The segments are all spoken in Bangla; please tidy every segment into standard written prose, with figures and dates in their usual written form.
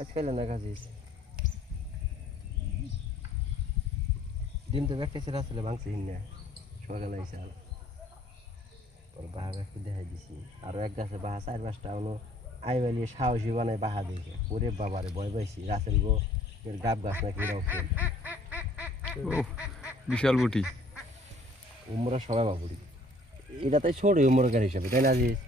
আজকাল না কাজিস ডিম তো ব্যাগটা আসলে ভাঙছে হিন্না সকালে আইসা পরে বাহা গাছটা দেখাই দিছি আরো এক গাছে বাহা 4-5টা অন্য আইবালিয়ে সাহসী বানায় বাহা দেখে ওরে বাবারে ভয় পাইছি গাছের গো গাব গাছ নাকি এরকম বিশাল বুটি উমরা সবাই বাবুরি এটা তাই ছোট উমরকার হিসাবে তাই না আজিজ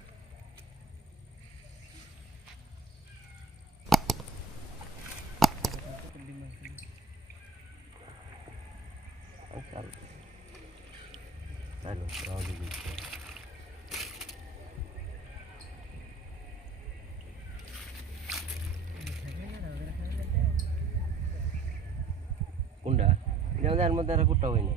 কোনটা এটা এর মধ্যে আর কুট্টা হয়নি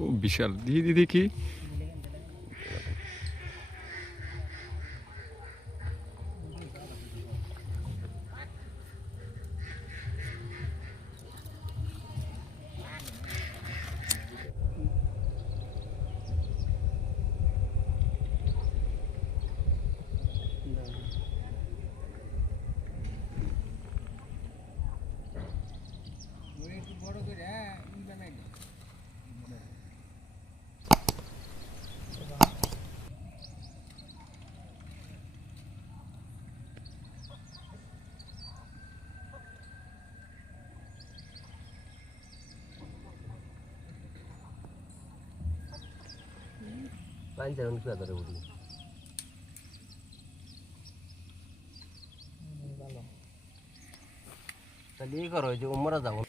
ও বিশাল দিদি দেখি পাঁচ রাউন্ড খেলা ধরে উঠি তাহলে এই করো যে উমরা যাবো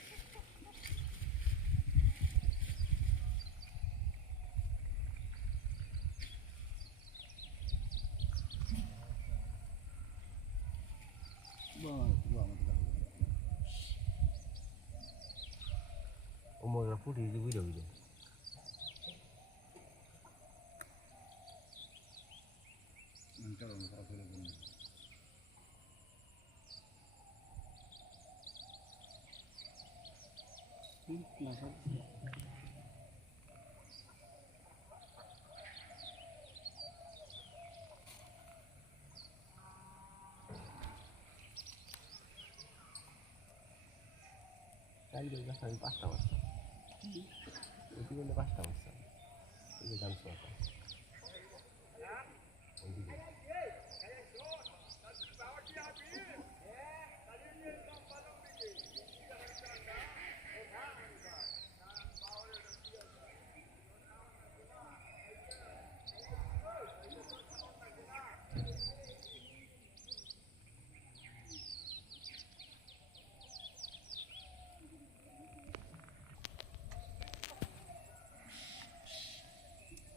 উমরা ফুটি যে বুঝে বুঝে কাল আমি 5টা বাজতাম এদিকে 5টা বাজতাম এই যে ডান্স করতাম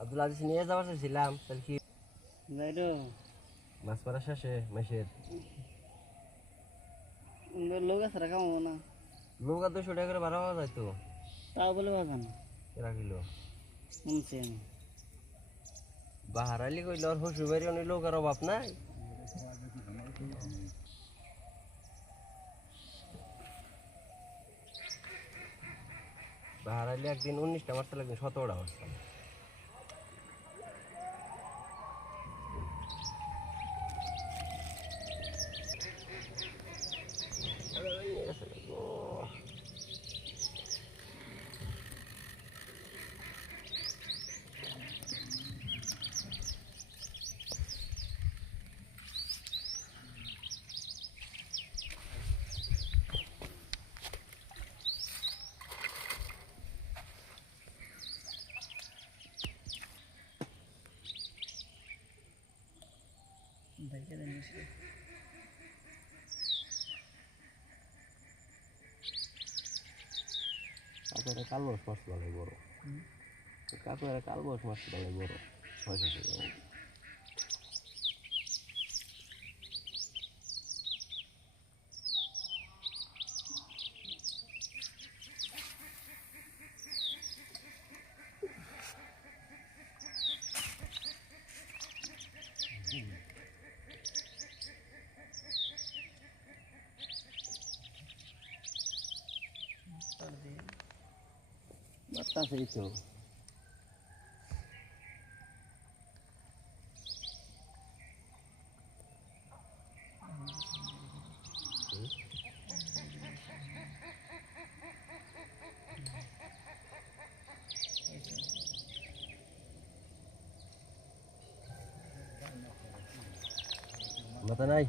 আব্দুল আজিজ নিয়ে যাওয়ার চাইছিলাম তাহলে কি মাছ মারা শেষে মাসের লোক আছে রাখাবো না লোক আর 200 টাকা করে ভাড়া পাওয়া যায় তো তাও বলে বাগান রাখিল শুনছি আমি বাহারালি কইল আর শ্বশুর বাড়ি অনেক লোক আর অভাব নাই বাহারালি একদিন 19টা মারতে একদিন 17টা মারতাম কাকুরে কালবস মাছ ভালো বড় কাকুরে কালবস মাছ ভালো বড় পয়সা ছিল বাচ্চা সেই তো মাথা নাই